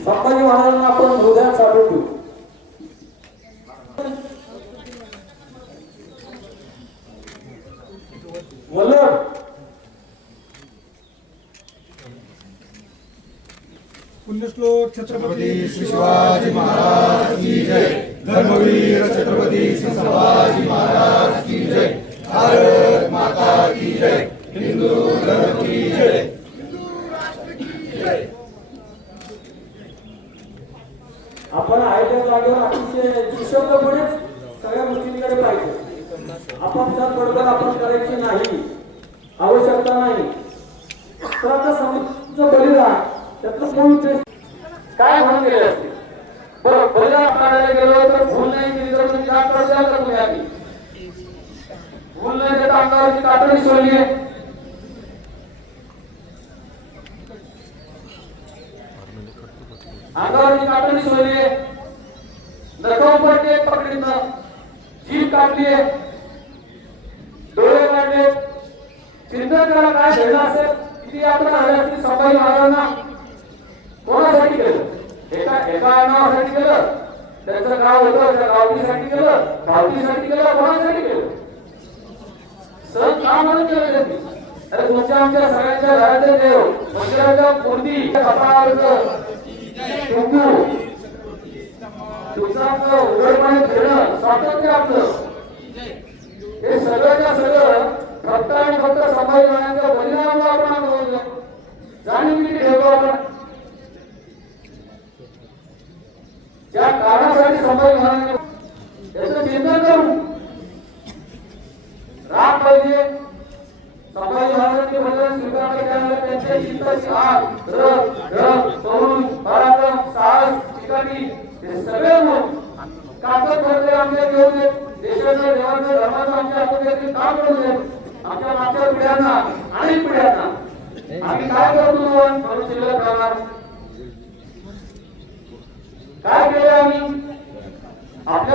संभाजी महाराजांना आपण हृदयात साठवून ठेवू. वल्लभ पुण्यश्लोक छत्रपती श्री शिवाजी महाराज की जय. धर्मवीर छत्रपती श्री शिवाजी महाराज की जय. भारत माता की जय. हिंदू धर्म की जय. हिंदू राष्ट्र की जय. आपण आयोजन जागेवर अतिशय निशब्दपणे सगळ्या गोष्टींकडे पाहिजे. आपण जर बडबड आपण करायची नाही, आवश्यकता नाही. तर आता समितीचं बलिदान त्यातलं मूळ उद्देश काय म्हणून गेले असते. बरं, बलिदान काढायला गेलो तर भूल नाही केली तर तुम्ही काय करत द्याल का तुम्ही आधी? भूल नाही देता अंगावरची कातडी सोडली आहे. अंगावरची कातडी सोडली आहे. नखावर पकडीनं जीभ कापली आहे. डोळे काढले. चिंतन करा काय घडलं असेल. किती यात्रा झाली असतील संभाजी महाराजांना. कोणासाठी केलं? एका नावासाठी केलं. त्यांचं गाव होतं त्या गावकीसाठी केलं. गावकीसाठी केलं. कोणासाठी केलं? सण का म्हणून केलं त्यांनी? अरे तुमच्या आमच्या सगळ्यांच्या घरातले देव मंदिराच्या मूर्ती कपाळावरचं कुंकू तुमचं उघडपणे फिरणं स्वातंत्र्य आपलं हे सगळंच्या सगळं फक्त आणि फक्त संभाजी महाराजांच्या बलिदानाला आपण अनुभवलं. जाणीव ठेवतो आपण. ज्या कारणासाठी संभाजी महाराजांनी याचं चिंतन करू. राग पाहिजे. संभाजी महाराजांचे बलिदान स्वीकारले त्यानंतर त्यांच्या चित्ताची आग रग तरुण पराक्रम साहस ठिकाणी हे सगळे म्हणून काकत भरले आमच्या घेऊन देशाचं देवाचं धर्माचं आमच्या हातून काम करू दे. आमच्या मागच्या पिढ्यांना अनेक पिढ्यांना आम्ही काय करतो म्हणून शिल्लक राहणार. काय केलं आम्ही आपल्या